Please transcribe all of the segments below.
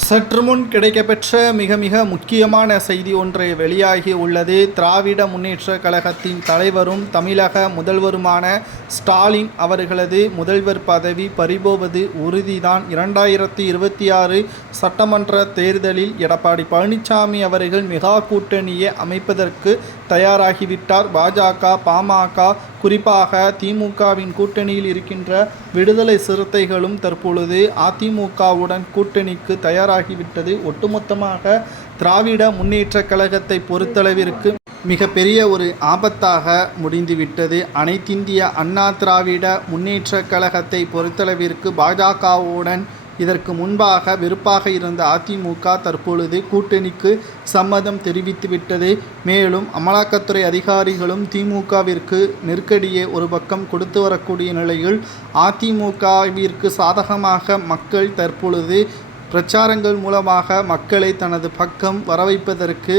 சற்று முன் கிடைக்கப்பெற்ற மிக மிக முக்கியமான செய்தி ஒன்று வெளியாகி உள்ளது. திராவிட முன்னேற்ற கழகத்தின் தலைவரும் தமிழக முதல்வருமான ஸ்டாலின் அவர்களது முதல்வர் பதவி பறிபோவது உறுதிதான். 2026 சட்டமன்ற தேர்தலில் எடப்பாடி பழனிசாமி அவர்கள் மெகா கூட்டணியை அமைப்பதற்கு தயாராகிவிட்டார். பாஜக, பாமக, குறிப்பாக திமுகவின் கூட்டணியில் இருக்கின்ற விடுதலை சிறுத்தைகளும் தற்பொழுது அதிமுகவுடன் கூட்டணிக்கு தயாராகிவிட்டது. ஒட்டுமொத்தமாக திராவிட முன்னேற்ற கழகத்தை பொறுத்தளவிற்கு மிகப்பெரிய ஒரு ஆபத்தாக முடிந்துவிட்டது. அனைத்திந்திய அண்ணா திராவிட முன்னேற்ற கழகத்தை பொறுத்தளவிற்கு பாஜகவுடன் இதற்கு முன்பாக வெறுப்பாக இருந்த அதிமுக தற்பொழுது கூட்டணிக்கு சம்மதம் தெரிவித்துவிட்டது. மேலும் அமலாக்கத்துறை அதிகாரிகளும் திமுகவிற்கு நெருக்கடியை ஒரு பக்கம் கொடுத்து வரக்கூடிய நிலையில் அதிமுகவிற்கு சாதகமாக மக்கள் தற்பொழுது பிரச்சாரங்கள் மூலமாக மக்களை தனது பக்கம் வரவைப்பதற்கு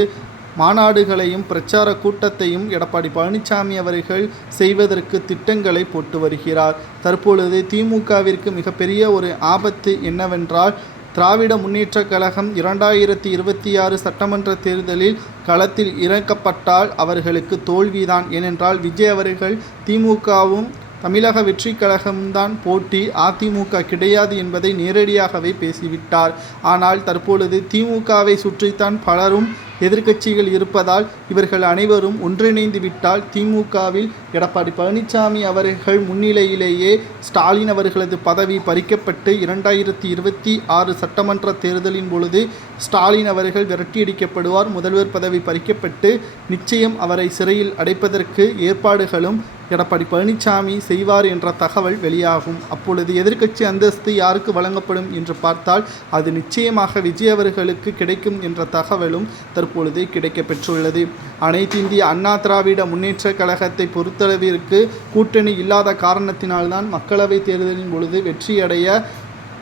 மாநாடுகளையும் பிரச்சார கூட்டத்தையும் எடப்பாடி பழனிசாமி அவர்கள் செய்வதற்கு திட்டங்களை போட்டு வருகிறார். தற்பொழுது திமுகவிற்கு மிகப்பெரிய ஒரு ஆபத்து என்னவென்றால், திராவிட முன்னேற்ற கழகம் 2026 சட்டமன்ற தேர்தலில் களத்தில் இறக்கப்பட்டால் அவர்களுக்கு தோல்விதான். ஏனென்றால் விஜய் அவர்கள் திமுகவும் தமிழக வெற்றி கழகம்தான் போட்டி, அதிமுக கிடையாது என்பதை நேரடியாகவே பேசிவிட்டார். ஆனால் தற்பொழுது திமுகவை சுற்றித்தான் பலரும் எதிர்க்கட்சிகள் இருப்பதால் இவர்கள் அனைவரும் ஒன்றிணைந்து விட்டால் திமுகவில் எடப்பாடி பழனிசாமி அவர்கள் முன்னிலையிலேயே ஸ்டாலின் அவர்களது பதவி பறிக்கப்பட்டு 2026 சட்டமன்ற தேர்தலின் பொழுது ஸ்டாலின் அவர்கள் விரட்டியடிக்கப்படுவார். முதல்வர் பதவி பறிக்கப்பட்டு நிச்சயம் அவரை சிறையில் அடைப்பதற்கு ஏற்பாடுகளும் எடப்பாடி பழனிசாமி செய்வார் என்ற தகவல் வெளியாகும். அப்பொழுது எதிர்க்கட்சி அந்தஸ்து யாருக்கு வழங்கப்படும் என்று பார்த்தால் அது நிச்சயமாக விஜய் அவர்களுக்கு கிடைக்கும் என்ற தகவலும் தற்பொழுது கிடைக்கப்பெற்றுள்ளது. அனைத்திந்திய அண்ணா திராவிட முன்னேற்ற கழகத்தை பொறுத்தளவிற்கு கூட்டணி இல்லாத காரணத்தினால்தான் மக்களவை தேர்தலின் பொழுது வெற்றியடைய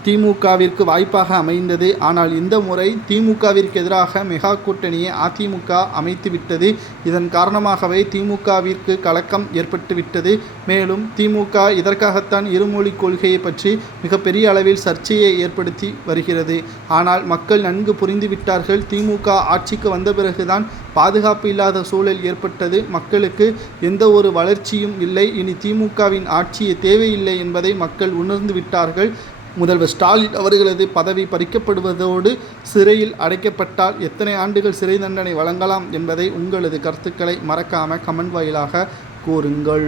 திமுகவிற்கு வாய்ப்பாக அமைந்தது. ஆனால் இந்த முறை திமுகவிற்கு எதிராக மெகா கூட்டணியை அதிமுக அமைத்துவிட்டது. இதன் காரணமாகவே திமுகவிற்கு கலக்கம் ஏற்பட்டுவிட்டது. மேலும் திமுக இதற்காகத்தான் இருமொழி கொள்கையை பற்றி மிகப்பெரிய அளவில் சர்ச்சையை ஏற்படுத்தி வருகிறது. ஆனால் மக்கள் நன்கு புரிந்துவிட்டார்கள். திமுக ஆட்சிக்கு வந்த பிறகுதான் பாதுகாப்பு இல்லாத சூழல் ஏற்பட்டது. மக்களுக்கு எந்த ஒரு வளர்ச்சியும் இல்லை. இனி திமுகவின் ஆட்சியே தேவையில்லை என்பதை மக்கள் உணர்ந்து விட்டார்கள். முதல்வர் ஸ்டாலின் அவர்களது பதவி பறிக்கப்படுவதோடு சிறையில் அடைக்கப்பட்டால் எத்தனை ஆண்டுகள் சிறை தண்டனை வழங்கலாம் என்பதை உங்களது கருத்துக்களை மறக்காமல் கமெண்ட் வாயிலாக கூறுங்கள்.